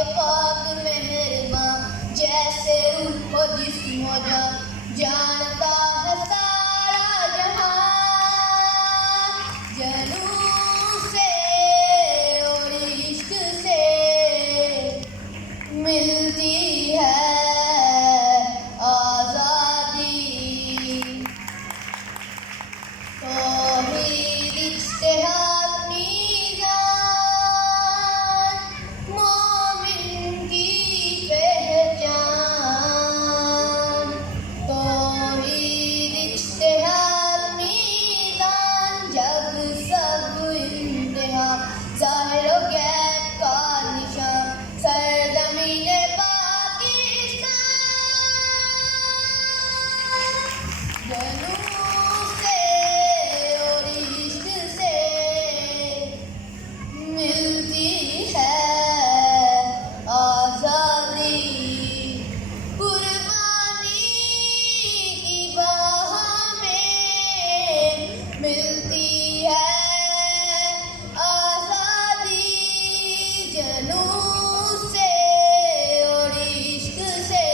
के पाक मेहरबान, जैसे रूह हो जिस्म हो जान, जानता है सारा जहां। जुनून से और इश्क से मिलती है आजादी। तौहीद इज्तिहाद मीज़ान, मोमिन की पहचान। तौहीद इज्तिहाद मीज़ान, जब सब इंतहा, ज़ाहिर व गैब का निशान, सरज़मीन पाकिस्तान। जुनून से और इश्क से मिलती है आजादी। कुर्बानी की बाह में मिलती है आजादी। जुनून से और इश्क से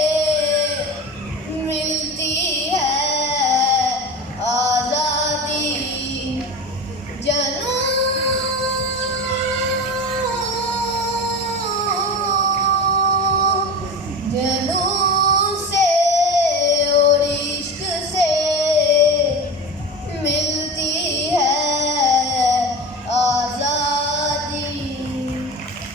मिलती है आजादी। जुनून